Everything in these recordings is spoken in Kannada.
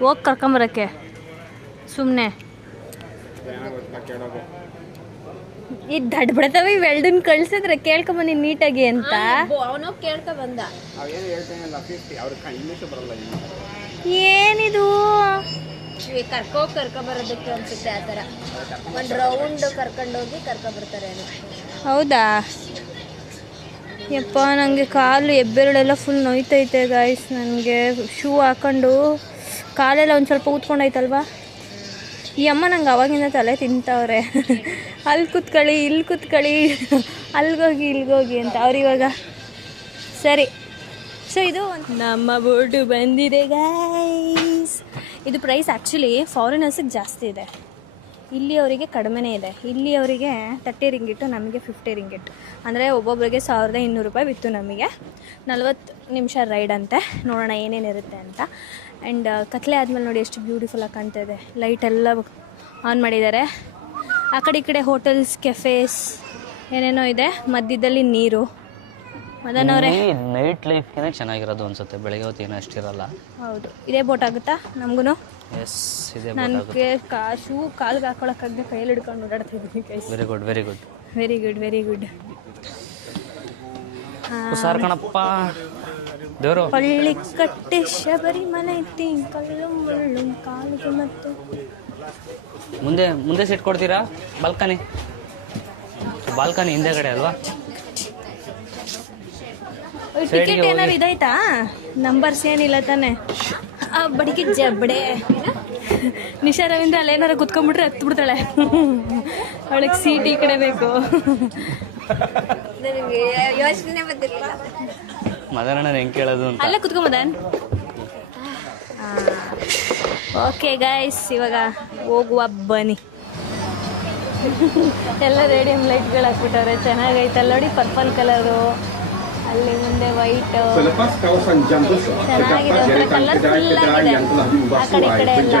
ಹೋಗಿ ಕರ್ಕೊಂಬರಕ್ಕೆ ಸುಮ್ಮನೆ ಈ ದಡ್ ಬಿಡ್ತಾವೆ ಇವೆಲ್ಡನ್ ಕಳ್ಸಿದ್ರೆ ಕೇಳ್ಕೊಂಬನಿ ನೀಟಾಗಿ ಅಂತ ಅವನು ಕೇಳ್ಕೊ ಬಂದ. ಏನಿದು ಕರ್ಕೊಂಬರೋದಕ್ಕೆ ಅನ್ಸುತ್ತೆ ಆ ಥರ ಒಂದು ರೌಂಡ್ ಕರ್ಕೊಂಡೋಗಿ ಕರ್ಕೊಂಬರ್ತಾರೆ. ಹೌದಾ? ಯಪ್ಪ ನನಗೆ ಕಾಲು ಹೆಬ್ಬೆರಳೆಲ್ಲ ಫುಲ್ ನೋಯ್ತೈತೆ ಗಾಯ್ಸ್. ನನಗೆ ಶೂ ಹಾಕೊಂಡು ಕಾಲೆಲ್ಲ ಒಂದು ಸ್ವಲ್ಪ ಊದ್ಕೊಂಡೈತಲ್ವಾ. ಈ ಅಮ್ಮ ನಂಗೆ ಅವಾಗಿಂದ ತಲೆ ತಿಂತವ್ರೆ. ಅಲ್ಲಿ ಕೂತ್ಕೊಳ್ಳಿ, ಇಲ್ಲಿ ಕೂತ್ಕೊಳ್ಳಿ, ಅಲ್ಲಿಗೋಗಿ ಇಲ್ಲಿಗೋಗಿ ಅಂತ. ಅವ್ರಿವಾಗ ಸರಿ. ಸೊ ಇದು ನಮ್ಮ ಬೋಟು ಬಂದಿದೆ ಗೈಸ್. ಇದು ಪ್ರೈಸ್ ಆ್ಯಕ್ಚುಲಿ ಫಾರಿನರ್ಸಿಗೆ ಜಾಸ್ತಿ ಇದೆ, ಇಲ್ಲಿಯವರಿಗೆ ಕಡಿಮೆನೇ ಇದೆ. ಇಲ್ಲಿಯವರಿಗೆ 30 ರಿಂಗಿಟ್ಟು, ನಮಗೆ 50 ರಿಂಗಿಟ್. ಅಂದರೆ ಒಬ್ಬೊಬ್ಬರಿಗೆ 1200 ರೂಪಾಯಿ ಬಿತ್ತು. ನಮಗೆ 40 ನಿಮಿಷ ರೈಡ್ ಅಂತೆ. ನೋಡೋಣ ಏನೇನಿರುತ್ತೆ ಅಂತ. ಆ್ಯಂಡ್ ಕತ್ಲೆ ಆದಮೇಲೆ ನೋಡಿ ಎಷ್ಟು ಬ್ಯೂಟಿಫುಲ್ಲಾಗಿ ಕಾಣ್ತಾ ಇದೆ. ಲೈಟೆಲ್ಲ ಆನ್ ಮಾಡಿದ್ದಾರೆ. ಆ ಕಡೆ ಈ ಕಡೆ ಹೋಟೆಲ್ಸ್, ಕೆಫೇಸ್ ಏನೇನೋ ಇದೆ. ಮಧ್ಯದಲ್ಲಿ ನೀರು. ಮದನವರೇ, ನೈಟ್ ಲೈಫ್ಗೆ ಚೆನ್ನಾಗಿರೋದು ಅನ್ಸುತ್ತೆ. ಬೆಳಗ್ಗೆ ಹೊತ್ತು ಏನೋ ಅಷ್ಟಿರಲ್ಲ. ಹೌದು, ಇದೇ ಬೋಟ್ ಆಗುತ್ತಾ ನಮಗೂ? ಎಸ್, ಇದೆ. ನನಗೆ ಶೂ ಕಾಲ್ಗೆ ಹಾಕೊಳಕ್ಕಾಗದೆ ಕೈಯಲ್ಲಿ ಹಿಡ್ಕೊಂಡು ಓಡಾಡ್ತಿದ್ದೀನಿ guys. Very good, very good, very good, very good. ಹುಷಾರ್ ಕಣಪ್ಪ ದೇವರು. ಪಳ್ಳಿ ಕಟ್ಟೆ ಶಬರಿಮಲೆ ಐತಿ, ಕಲ್ಲು ಮುಳ್ಳು ಕಾಲಿಗೆ ಮತ್ತು ಮುಂದೆ ಸೀಟ್ ಕೊಡ್ತೀರಾ? ಬಾಲ್ಕನಿ ಹಿಂದೆಗಡೆ ಅಲ್ವಾ? ಟಿಕೆಟ್ ಏನಾರು ಇದಾಯ್ತಾ? ನಂಬರ್ಸ್ ಏನಿಲ್ಲ ತಾನೆ? ಬಡಿಗೆ ಜಬ್ಬಡೆ ನಿಶಾ ರವೀಂದ್ರ ಅಲ್ಲಿ ಏನಾರು ಕುತ್ಕೊಂಡ್ಬಿಟ್ರೆ ಹತ್ತು ಬಿಡ್ತಾಳೆ. ಅವಳಿಗೆ ಸೀಟ್ ಈ ಕಡೆ ಬೇಕು. ನನಗೆ ಯೋಚನೆ ಬಂದಿರಲಿಲ್ಲ. ಮದನ ಹೆಂಗೆ ಕೇಳೋದು ಅಂತ. ಅಲ್ಲೇ ಕುತ್ಕೊಂಬದನ್. ಓಕೆ ಗೈಸ್, ಇವಾಗ ಹೋಗುವ ಬನ್ನಿ. ಎಲ್ಲ ರೇಡಿಯಂ ಲೈಟ್ಗಳು ಹಾಕ್ಬಿಟ್ಟವ್ರೆ. ಚೆನ್ನಾಗೈತಲ್ಲ ನೋಡಿ, ಪರ್ಪಲ್ ಕಲರು, ಅಲ್ಲಿ ಮುಂದೆ ವೈಟ್ ಚೆನ್ನಾಗಿದೆ. ಒಂಥರ ಕಲರ್ಫುಲ್ ಆಗಿದೆ. ಆ ಕಡೆ ಈ ಕಡೆ ಎಲ್ಲ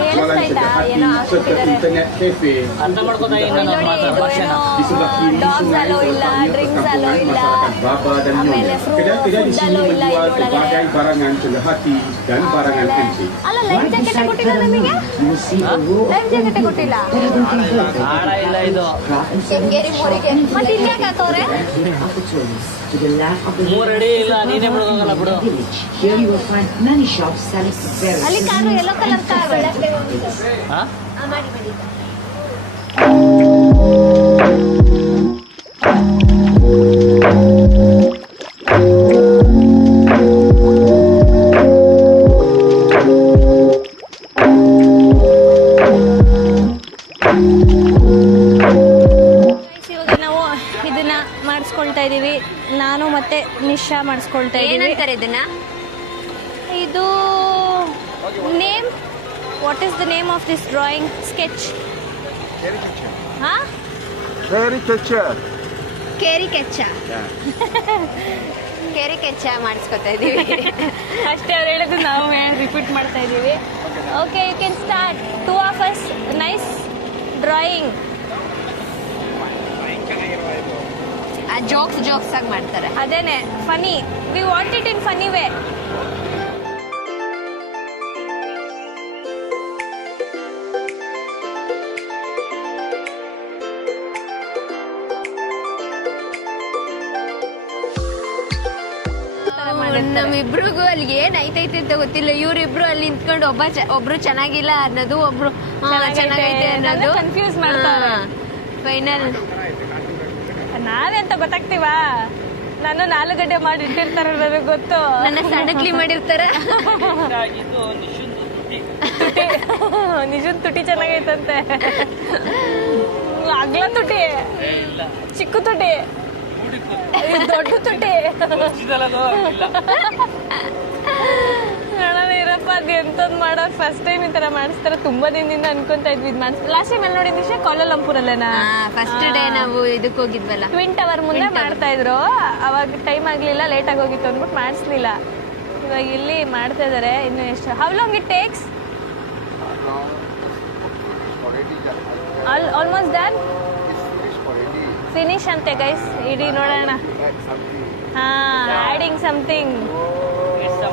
ಕೇಳಿಸ್ತಾಯ್ತಾ? ಏನೋ ಹಾಕ್ಬಿಟ್ಟಿದ್ದಾರೆ. ಡಾಗ್ಸ್ ಅಲೋ ಇಲ್ಲ, ಡ್ರಿಂಕ್ಸ್ ಅಲೋ ಇಲ್ಲ, ಆಮೇಲೆ ಫುಡ್ ಅಲೋ ಇಲ್ಲ ಇದ್ರೊಳಗಡೆ. ಅಲ್ಲ, ಲೈಫ್ ಜಾಕೆಟ್ ಕೊಟ್ಟಿಲ್ಲ ನಮಗೆ. ಲೈಫ್ ಜಾಕೆಟ್ ಕೊಟ್ಟಿಲ್ಲ. ಇಲ್ಲ ಇದು ಕೆಂಗೇರಿ ಮೂರಿಗೆ ಮತ್ತೆ ಇಲ್ಲಿ ಯಾಕೆ ಹಾಕವ್ರೆ? ಮೂರಡಿ ಇಲ್ಲ, ನೀನೇ ಬಿಡೋಗಲ್ಲ ಬಿಡು. ಅಲ್ಲಿ ಕಾರು ಯೆಲ್ಲೋ ಕಲರ್ ಕಾರು. ಹಾ, ಮಾಡಿ ಮಾಡಿ. ಮಾಡಿಸ್ಕೊಳ್ತಾ ಇದೀವಿ. ನಾನು ಮತ್ತೆ ನಿಶಾ ಮಾಡಿಸ್ಕೊಳ್ತಾ ಇದೀವಿ. ಇದನ್ನ ಇದು name, what is the name of this drawing sketch? ಹಾ, ಕೇರಿ ಕೆಚ್ಚ. ಕೇರಿ ಕೆಚ್ಚ ಮಾಡಿಸ್ಕೊತಾ ಇದೀವಿ. ಅಷ್ಟೇ ಅವ್ರು ಹೇಳಿದ್ರು ನಾವು ರಿಪೀಟ್ ಮಾಡ್ತಾ ಇದೀವಿ. Okay, you can start. 2 of us nice drawing. Jokes ಆಗಿ ಮಾಡ್ತಾರೆ. ಅದೇನೆ funny. We want it in funny way. ನಮ್ಮಿಬ್ರಿಗೂ ಅಲ್ಲಿ ಏನ್ ಐತೈತೆ ಅಂತ ಗೊತ್ತಿಲ್ಲ. ಇವ್ರಿಬ್ರು ಅಲ್ಲಿ ನಿಂತ್ಕೊಂಡು ಒಬ್ರು ಚೆನ್ನಾಗಿಲ್ಲ ಅನ್ನೋದು, ಒಬ್ರು ಚೆನ್ನಾಗೈತೆ ಅನ್ನೋದು ಕನ್ಫ್ಯೂಸ್ ಮಾಡ್ತಾರೆ. ಫೈನಲ್ ನಾವೇ ಅಂತ ಗೊತ್ತಾಗ್ತೀವಾ? ನಾನು 4 ಗಂಟೆ ಮಾಡಿ ಇಟ್ಟಿರ್ತಾರ, ನನಗೆ ಗೊತ್ತು. ನನ್ನ ಸಣ್ಣಕ್ಲಿ ಮಾಡಿರ್ತಾರ. ನಿಜನ್ ತುಟಿ ಚೆನ್ನಾಗೈತಂತೆ. ಅಗ್ಲ ತುಟಿ, ಚಿಕ್ಕ ತುಟಿ, ದೊಡ್ಡ ತುಟಿ. ಇರಪ್ಪ, ಅದು ಎಂತದ್ ಮಾಡೋದು. ಫಸ್ಟ್ ಟೈಮ್ ಈ ತರ ಮಾಡಿಸ್ತಾರೆ. ತುಂಬಾ ದಿನದಿಂದ ಅನ್ಕೊಂತ ಇದ್ವಿ ಇದು ಮಾಡಿಸ್. ಲಾಸ್ಟ್ ಟೈಮ್ ಎಲ್ಲಿ ನೋಡಿದ್ ನಿಶಾ? ಕೋಲಾಲಂಪುರಲ್ಲೇನಾ? ಫಸ್ಟ್ ಡೇ ನಾವು ಇದಕ್ಕೆ ಹೋಗಿದ್ವಲ್ಲ, ಟ್ವಿನ್ ಟವರ್ ಮುಂದೆ ಮಾಡ್ತಾ ಇದ್ರು. ಅವಾಗ ಟೈಮ್ ಆಗ್ಲಿಲ್ಲ, ಲೇಟ್ ಆಗಿ ಹೋಗಿತ್ತು ಅಂದ್ಬಿಟ್ಟು ಮಾಡಿಸ್ಲಿಲ್ಲ. ಇವಾಗ ಇಲ್ಲಿ ಮಾಡ್ತಾ ಇದಾರೆ. ಇನ್ನು ಎಷ್ಟು, how long it takes? Almost done. Finish ಅಂತೆ ಗೈಸ್. ಇಡೀ ನೋಡೋಣ. ಹಾ, ಆಡಿಂಗ್ ಸಮಥಿಂಗ್.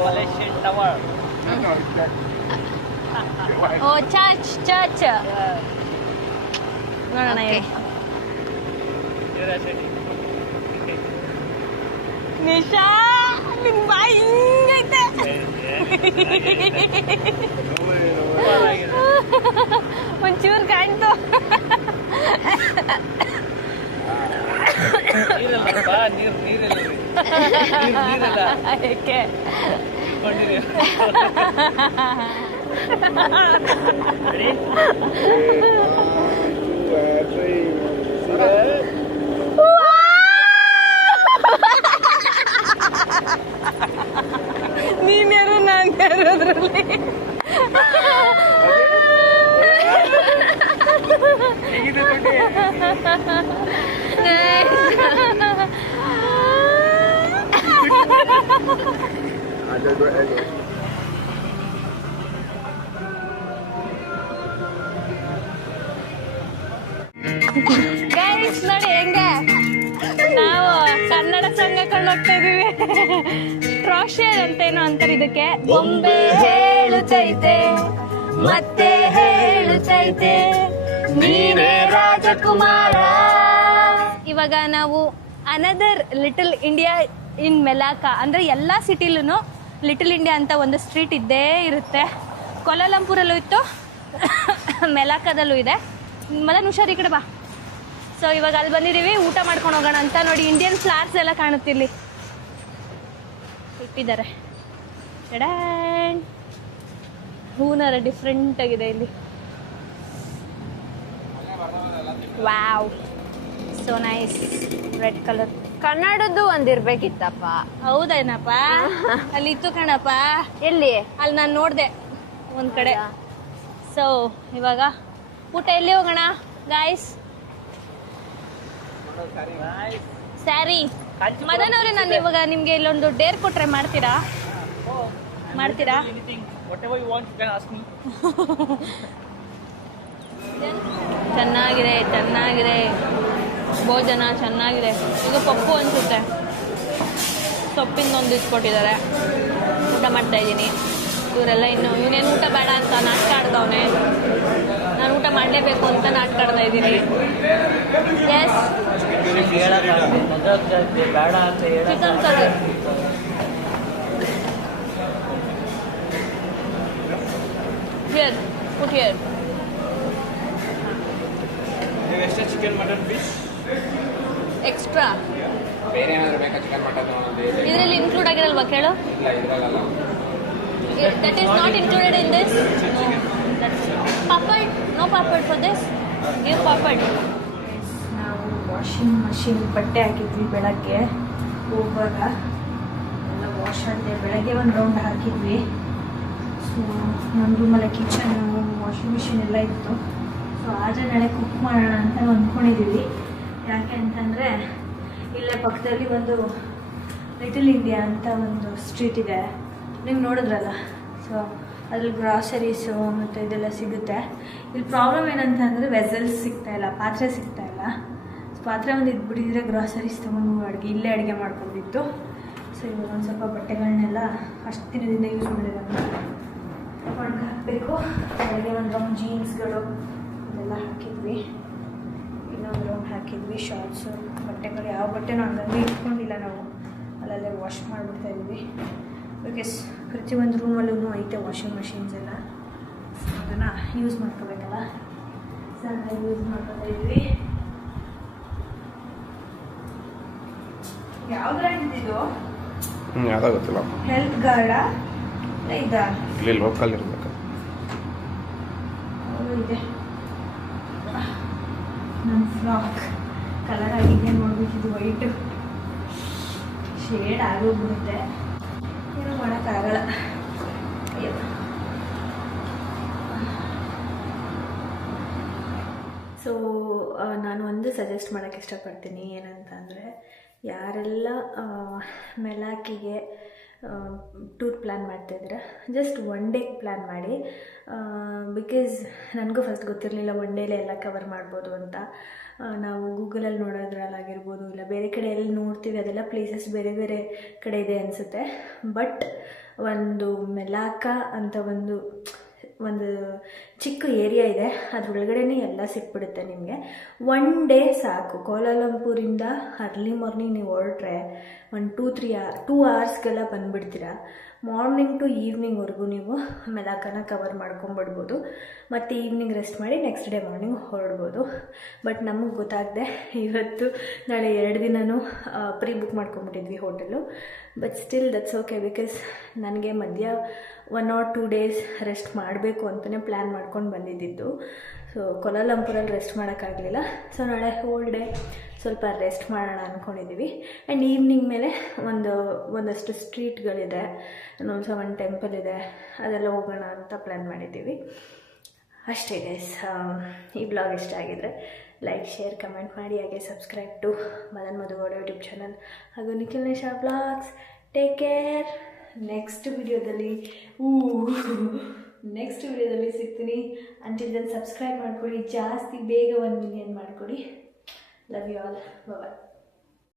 Malaysian tower. ಓ ಚರ್ಚ್ ನೋಡೋಣ ನಿಶಾ ನಿನ್ ಬಾಯಿ ಹಿಂಗೈತೆ ಒಂಚೂರು ಕಾಣ್ತು ಏಕೆ ನೀನ್ಯಾರು ನಾನು ಯಾರು ಅದ್ರಲ್ಲಿ ಗೈಸ್ ನೋಡಿ ಹೆಂಗೆ ನಾವು ಕನ್ನಡ ಸಂಘ ಹೋಗ್ತಾ ಇದೀವಿ ಟ್ರಾಶಿಯರ್ ಅಂತೇನೋ ಅಂತಾರೆ ಇದಕ್ಕೆ ಬೊಂಬೆ ಹೇಳುತ್ತೈತೆ ಮತ್ತೆ ಹೇಳುತ್ತೈತೆ ನೀನೇ ರಾಜಕುಮಾರ. ಇವಾಗ ನಾವು ಅನದರ್ ಲಿಟಲ್ ಇಂಡಿಯಾ ಇನ್ ಮೆಲಾಕ ಅಂದ್ರೆ ಎಲ್ಲ ಸಿಟಿಲೂ ಲಿಟಲ್ ಇಂಡಿಯಾ ಅಂತ ಒಂದು ಸ್ಟ್ರೀಟ್ ಇದ್ದೇ ಇರುತ್ತೆ. ಕೋಲಾಲಂಪುರಲ್ಲೂ ಇತ್ತು, ಮೆಲಾಕದಲ್ಲೂ ಇದೆ. ಮದನ್ ಹುಷಾರ್ ಈ ಕಡೆ ಬಾ. ಸೊ ಇವಾಗ ಅಲ್ಲಿ ಬಂದಿದ್ದೀವಿ, ಊಟ ಮಾಡ್ಕೊಂಡು ಹೋಗೋಣ ಅಂತ. ನೋಡಿ ಇಂಡಿಯನ್ ಫ್ಲಾಗ್ಸ್ ಎಲ್ಲ ಕಾಣುತ್ತಿಲ್ಲಿ ಇಟ್ಟಿದ್ದಾರೆ. ಹೂನಾರ ಡಿಫ್ರೆಂಟ್ ಆಗಿದೆ ಇಲ್ಲಿ. Wow, so nice. Red colour ಕನ್ನಡದ್ದು ಒಂದಿರ್ಬೇಕಿತ್ತಪ್ಪ. ಹೌದೇನಪ್ಪ? ಅಲ್ಲಿ ಇತ್ತು ಕಣಪ್ಪ. ಎಲ್ಲಿ? ಅಲ್ಲಿ ನಾನು ನೋಡಿದೆ ಒಂದ್ ಕಡೆ. ಸೊ ಇವಾಗ ಊಟ ಎಲ್ಲಿ ಹೋಗೋಣ ಗಾಯ್ಸ್? ಸ್ಯಾರಿ ಮದನ್ ಅವ್ರೆ, ನಾನು ಇವಾಗ ನಿಮ್ಗೆ ಇಲ್ಲೊಂದು ಡೇರ್ ಕೊಟ್ರೆ ಮಾಡ್ತೀರಾ? ಚೆನ್ನಾಗಿದೆ ಚೆನ್ನಾಗಿದೆ, ಭೋಜನ ಚೆನ್ನಾಗಿದೆ. ಇದು ಪಪ್ಪು ಅನ್ಸುತ್ತೆ, ಸೊಪ್ಪಿಂದೊಂದು ಇಟ್ಕೊಟ್ಟಿದ್ದಾರೆ. ಊಟ ಮಾಡ್ತಾ ಇದ್ದೀನಿ. ಇವರೆಲ್ಲ ಇವನೇನು ಊಟ ಬೇಡ ಅಂತ ನಾಟಕ ಆಡ್ದವನೆ. ನಾನು ಊಟ ಮಾಡಲೇಬೇಕು ಅಂತ ನಾಟಕ ಆಡ್ತಾ ಇದ್ದೀನಿ. Yes, chicken curry. Here, put here. Chicken mutton fish extra ಬೇರೆ ಏನಾದರೂ ಬೇಕಾ? ಚಿಕನ್ ಮಟನ್ ಇದರಲ್ಲಿ ಇನ್ಕ್ಲೂಡ್ ಆಗಿರಲ್ವಾ ಕೇಳು? ಇಲ್ಲ, ಇದ್ರಲ್ಲ. That is not included in this. Papad, no papad for this. Give papad. ನಾವು ವಾಷಿಂಗ್ ಮಷಿನ್ ಬಟ್ಟೆ ಹಾಕಿದ್ವಿ ಬೆಳಗ್ಗೆ ಹೋಗುವಾಗ. ಎಲ್ಲ ವಾಶ್ ಆಗಿದೆ. ಬೆಳಗ್ಗೆ ಒಂದು ರೌಂಡ್ ಹಾಕಿದ್ವಿ. ಸೊ ನಮ್ಮ ರೂಮಲ್ಲಿ ಕಿಚನ್ನು, ವಾಷಿಂಗ್ ಮಿಷಿನ್ ಎಲ್ಲ ಇತ್ತು. ಸೊ ಆದರೆ ನಾಳೆ ಕುಕ್ ಮಾಡೋಣ ಅಂತ ಅಂದ್ಕೊಂಡಿದ್ದೀವಿ. ಯಾಕೆ ಅಂತಂದರೆ ಇಲ್ಲೇ ಪಕ್ಕದಲ್ಲಿ ಒಂದು ಲಿಟಲ್ ಇಂಡಿಯಾ ಅಂತ ಒಂದು ಸ್ಟ್ರೀಟ್ ಇದೆ, ನೀವು ನೋಡಿದ್ರಲ್ಲ. ಸೊ ಅದ್ರಲ್ಲಿ ಗ್ರಾಸರೀಸು ಮತ್ತು ಇದೆಲ್ಲ ಸಿಗುತ್ತೆ. ಇಲ್ಲಿ ಪ್ರಾಬ್ಲಮ್ ಏನಂತಂದರೆ ವೆಸಲ್ಸ್ ಸಿಗ್ತಾಯಿಲ್ಲ, ಪಾತ್ರೆ ಸಿಗ್ತಾಯಿಲ್ಲ. ಪಾತ್ರೆ ಒಂದು ಇದ್ಬಿಟ್ಟಿದ್ರೆ ಗ್ರಾಸರೀಸ್ ತೊಗೊಂಡು ಇಲ್ಲೇ ಅಡುಗೆ ಮಾಡ್ಕೊಂಡಿತ್ತು. ಸೊ ಇವಾಗ ಒಂದು ಸ್ವಲ್ಪ ಬಟ್ಟೆಗಳನ್ನೆಲ್ಲ ಅಷ್ಟು ದಿನದಿಂದ ಯೂಸ್ ಮಾಡಿರೋದನ್ನ ಒಣಗಿ ಹಾಕಬೇಕು. ಬೆಳಗ್ಗೆ ಒಂದು ರೌಂಡ್ ಜೀನ್ಸ್ಗಳು ಇದೆಲ್ಲ ಹಾಕಿದ್ವಿ, ಇನ್ನೊಂದು ರೌಂಡ್ ಹಾಕಿದ್ವಿ ಶಾರ್ಟ್ಸು. ಬಟ್ಟೆಗಳು ಯಾವ ಬಟ್ಟೆನೂ ಹಂಗಾಗಿ ಇಟ್ಕೊಂಡಿಲ್ಲ ನಾವು, ಅಲ್ಲಲ್ಲೇ ವಾಶ್ ಮಾಡಿಬಿಡ್ತಾ ಇದ್ವಿ. ಬಿಕಾಸ್ ಪ್ರತಿಯೊಂದು ರೂಮಲ್ಲೂ ಐತೆ ವಾಷಿಂಗ್ ಮಷಿನ್ಸ್ ಎಲ್ಲ. ಅದನ್ನು ಯೂಸ್ ಮಾಡ್ಕೋಬೇಕಲ್ಲ. ಸೊ ಅದನ್ನು ಯೂಸ್ ಮಾಡ್ಕೊತಾ ಇದ್ವಿ. ಯಾವ ಬ್ರ್ಯಾಂಡ್ ಇದು? ಯಾವುದೋ ಗೊತ್ತಿಲ್ಲ. ಹೆಲ್ತ್ ಗಾರ್ಡಾ ಇದಾ? ಇಲ್ಲಿ ಲೋಕಲ್ ಇರಬೇಕು. ಇದೆ ನನ್ನ ಫ್ರಾಕ್ ಕಲರ್ ಆಗಿದೆ ನೋಡ್ಬೇಕಿದು. ವೈಟು ಶೇಡ್ ಆಗೋಗ್ಬಿಡುತ್ತೆ, ಏನೂ ಮಾಡೋಕ್ಕಾಗಲ್ಲ. ಅಯ್ಯೋ, ಸೊ ನಾನು ಒಂದು ಸಜೆಸ್ಟ್ ಮಾಡೋಕ್ಕೆ ಇಷ್ಟಪಡ್ತೀನಿ. ಏನಂತ ಅಂದರೆ, ಯಾರೆಲ್ಲ ಮೆಲಾಕಿಗೆ ಟೂರ್ ಪ್ಲ್ಯಾನ್ ಮಾಡ್ತಾಯಿದ್ರೆ ಜಸ್ಟ್ ಒನ್ ಡೇ ಪ್ಲ್ಯಾನ್ ಮಾಡಿ. ಬಿಕಾಸ್ ನನಗೂ ಫಸ್ಟ್ ಗೊತ್ತಿರಲಿಲ್ಲ ಒನ್ ಡೇಲೇ ಎಲ್ಲ ಕವರ್ ಮಾಡ್ಬೋದು ಅಂತ. ನಾವು ಗೂಗಲಲ್ಲಿ ನೋಡೋದ್ರಲ್ಲಾಗಿರ್ಬೋದು, ಇಲ್ಲ ಬೇರೆ ಕಡೆ ಎಲ್ಲಿ ನೋಡ್ತೀವಿ ಅದೆಲ್ಲ ಪ್ಲೇಸಸ್ ಬೇರೆ ಬೇರೆ ಕಡೆ ಇದೆ ಅನಿಸುತ್ತೆ. ಬಟ್ ಒಂದು ಮೆಲಾಕ ಅಂತ ಒಂದು ಚಿಕ್ಕ ಏರಿಯಾ ಇದೆ, ಅದರೊಳಗಡೆನೇ ಎಲ್ಲ ಸಿಕ್ಬಿಡುತ್ತೆ ನಿಮಗೆ. 1 ಡೇ ಸಾಕು. ಕೋಲಾಲಂಪುರಿಂದ ಅರ್ಲಿ ಮಾರ್ನಿಂಗ್ ನೀವು ಹೊರಟ್ರೆ ಒಂದು 2 ಅವರ್ಸ್ಗೆಲ್ಲ ಬಂದುಬಿಡ್ತೀರಾ. ಮಾರ್ನಿಂಗ್ ಟು ಈವ್ನಿಂಗ್ವರೆಗೂ ನೀವು ಮೆಲಾಕನ ಕವರ್ ಮಾಡ್ಕೊಂಬಿಡ್ಬೋದು. ಮತ್ತು ಈವ್ನಿಂಗ್ ರೆಸ್ಟ್ ಮಾಡಿ ನೆಕ್ಸ್ಟ್ ಡೇ ಮಾರ್ನಿಂಗ್ ಹೊರಡ್ಬೋದು. ಬಟ್ ನಮಗೆ ಗೊತ್ತಾಗದೆ ಇವತ್ತು ನಾಳೆ 2 ದಿನವೂ ಪ್ರೀ ಬುಕ್ ಮಾಡ್ಕೊಂಬಿಟ್ಟಿದ್ವಿ hotel. But still that's okay, because ನನಗೆ ಮಧ್ಯ 1 or 2 ಡೇಸ್ ರೆಸ್ಟ್ ಮಾಡಬೇಕು ಅಂತಲೇ ಪ್ಲ್ಯಾನ್ ಮಾಡ್ಕೊಂಡು ಬಂದಿದ್ದು. ಸೊ ಕೋಲಾಲಂಪುರಲ್ಲಿ ರೆಸ್ಟ್ ಮಾಡೋಕ್ಕಾಗಲಿಲ್ಲ. ಸೊ ನಾಳೆ ಹೋಲ್ ಡೇ ಸ್ವಲ್ಪ ರೆಸ್ಟ್ ಮಾಡೋಣ ಅಂದ್ಕೊಂಡಿದ್ದೀವಿ. ಆ್ಯಂಡ್ ಈವ್ನಿಂಗ್ ಮೇಲೆ ಒಂದಷ್ಟು ಸ್ಟ್ರೀಟ್ಗಳಿದೆ, ಇನ್ನೊಂದು ಒಂದು ಟೆಂಪಲ್ ಇದೆ, ಅದೆಲ್ಲ ಹೋಗೋಣ ಅಂತ ಪ್ಲ್ಯಾನ್ ಮಾಡಿದ್ದೀವಿ. ಅಷ್ಟೇ ಗೈಸ್. ಈ ಬ್ಲಾಗ್ ಇಷ್ಟ ಆಗಿದ್ರೆ ಲೈಕ್, ಶೇರ್, ಕಮೆಂಟ್ ಮಾಡಿ. ಹಾಗೆ subscribe to Madan Madhugowda YouTube channel ಹಾಗೂ Nikhil Nisha blogs. Take care. Next ವಿಡಿಯೋದಲ್ಲಿ ಸಿಗ್ತೀನಿ. ಅಂಟಿಲ್ ದೆನ್ ಸಬ್ಸ್ಕ್ರೈಬ್ ಮಾಡ್ಕೊಳ್ಳಿ, ಜಾಸ್ತಿ ಬೇಗ 1 ಮಿಲಿಯನ್ ಮಾಡಿಕೊಡಿ. Love you all. ಬಾಯ್.